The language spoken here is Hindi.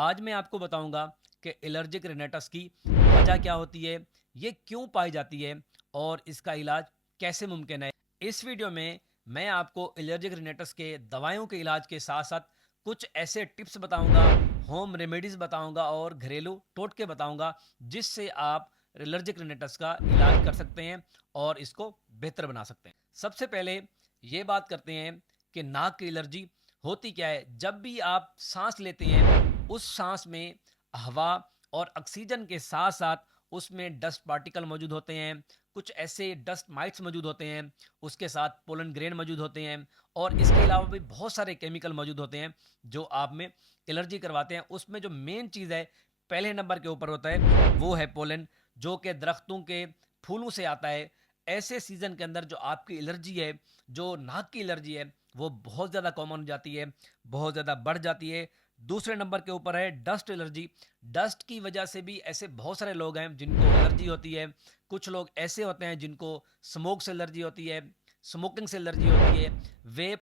आज मैं आपको बताऊंगा कि एलर्जिक रिनेटस की वजह क्या होती है, ये क्यों पाई जाती है और इसका इलाज कैसे मुमकिन है। इस वीडियो में मैं आपको एलर्जिक रिनेटस के दवाइयों के इलाज के साथ साथ कुछ ऐसे टिप्स बताऊंगा, होम रेमेडीज बताऊंगा और घरेलू टोटके बताऊंगा जिससे आप एलर्जिक रिनेटस का इलाज कर सकते हैं और इसको बेहतर बना सकते हैं। सबसे पहले ये बात करते हैं कि नाक की एलर्जी होती क्या है। जब भी आप सांस लेते हैं उस सांस में हवा और ऑक्सीजन के साथ साथ उसमें डस्ट पार्टिकल मौजूद होते हैं, कुछ ऐसे डस्ट माइट्स मौजूद होते हैं, उसके साथ पोलन ग्रेन मौजूद होते हैं और इसके अलावा भी बहुत सारे केमिकल मौजूद होते हैं जो आप में एलर्जी करवाते हैं। उसमें जो मेन चीज़ है पहले नंबर के ऊपर होता है वो है पोलन, जो कि दरख्तों के फूलों से आता है। ऐसे सीजन के अंदर जो आपकी एलर्जी है, जो नाक की एलर्जी है, वो बहुत ज़्यादा कॉमन हो जाती है, बहुत ज़्यादा बढ़ जाती है। दूसरे नंबर के ऊपर है डस्ट एलर्जी। डस्ट की वजह से भी ऐसे बहुत सारे लोग हैं जिनको एलर्जी होती है। कुछ लोग ऐसे होते हैं जिनको स्मोक से एलर्जी होती है, स्मोकिंग से एलर्जी होती है, वेप